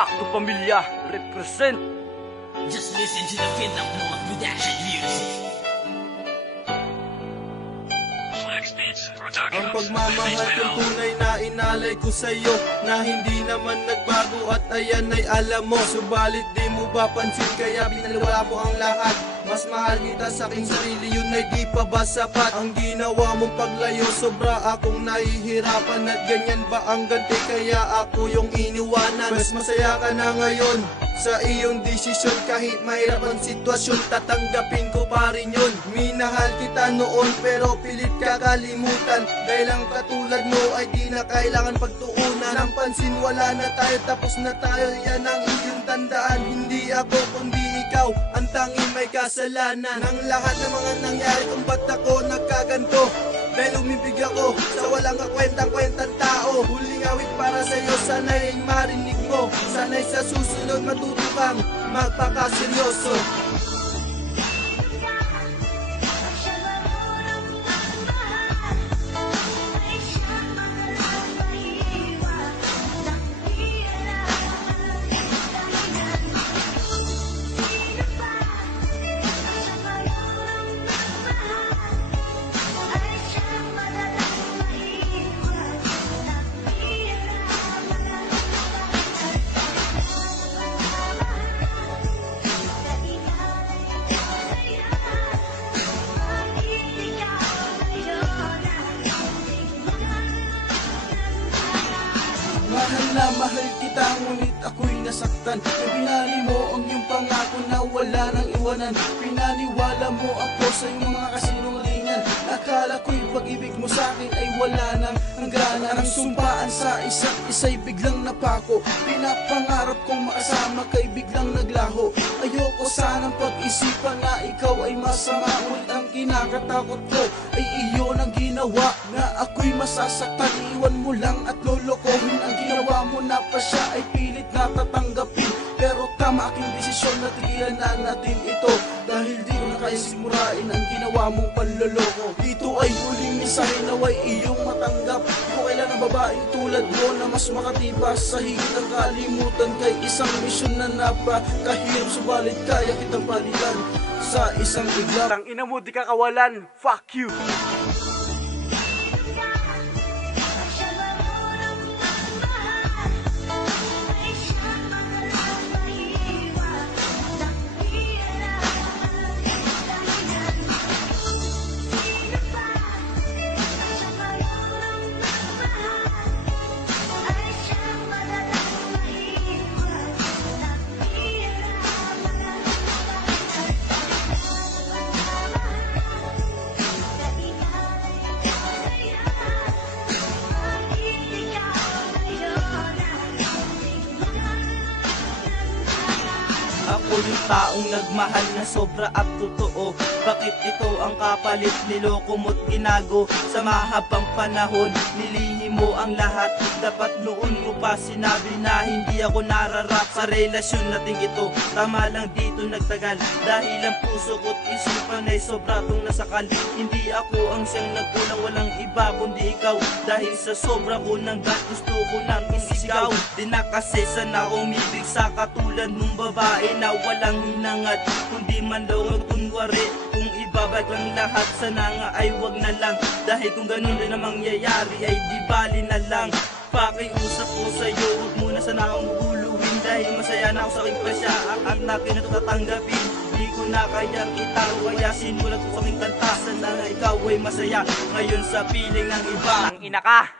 Sakto Pamilya, represent. Just listen to the Phenomenal Production music. Ang pagmamahal kong tunay na inalay ko sa'yo, na hindi naman nagbago at ayan ay alam mo. Subalit di mo ba pansin kaya binalwa mo ang lahat? Mas mahal kita sa aking sarili, yun ay di pa ba sapat? Ang ginawa mong paglayo, sobra akong nahihirapan. At ganyan ba ang ganti kaya ako yung iniwanan? Mas masaya ka na ngayon sa iyong desisyon, kahit mahirap ang sitwasyon, tatanggapin ko pa rin yun. Minahal kita noon pero pilit ka kalimutan, dahil ang katulad mo ay di na kailangan pagtuunan. Ang pansin wala na tayo, tapos na tayo, yan ang iyong tandaan. Hindi ako kundi ikaw ang tanging may kasalanan ng lahat ng mga nangyari kung ba't ako nagkaganto. Dahil umibig ako sa walang kakwentang-kwentang tao. Huling awit para sa'yo, sana'y marinig mo. Sana'y sa susunod matuto kang magpakaseryoso. Mahal na mahal kita, ngunit ako'y nasaktan. Pinali mo ang iyong pangako na wala nang iwanan. Pinaniwala mo ako sa iyong mga kasinungalingan. Akala ko'y pag-ibig mo sa akin ay wala nang hangganan. Ang sumpaan sa isa't isa'y biglang napako. Pinapangarap kong makasama kay biglang naglaho. Ayoko sanang pag-isipan na ikaw ay masama. Ngunit ang kinakatakot ko ay iyon ang ginawa, na ako'y masasaktan. Iwan mo lang at lolokohin. Ang ginawa mo na pa siya ay pilit na tatanggapin. Pero tama aking desisyon na tigilan na natin ito, dahil di ko na kaya simurain ang ginawa mong panloloko. Dito ay huling mensahe naway iyong matanggap. Di ko kailan ang babaeng tulad mo na mas makatibas sa higit ang kalimutan. Kay isang misyon na napakahirap, subalit kaya kitang palitan sa isang iglap. Tang ina mo, di ka kawalan. Fuck you. Ako yung taong nagmahal na sobra at totoo. Bakit ito ang kapalit? Niloko mo't ginago. Sa mahabang panahon nilihim mo ang lahat. Dapat noon mo pa sinabi na hindi ako nararap sa relasyon nating ito. Tama lang dito nagtagal, dahil ang puso ko't isipan ay sobra tong nasakal. Hindi ako ang siyang nagkulang, walang iba kundi ikaw. Dahil sa sobra ko ng gat, gusto ko nang isigaw. Di na kasi sana umibig sa katulad ng babae na walang hinangat, kundi manloko kunwari. Kung ibabalik lang lahat, sana nga ay wag na lang. Dahil kung ganun rin ang mangyayari ay di bali na lang. Pakiusap ko sa'yo, huwag muna sana akong guguluhin, dahil masaya na ako sa aking pasya. Ang natin na ito tatanggapin, di ko na kayang itaw, kaya sinulat ko sa aking kanta. Sana nga ikaw ay masaya ngayon sa piling ng iba. Tang ina ka.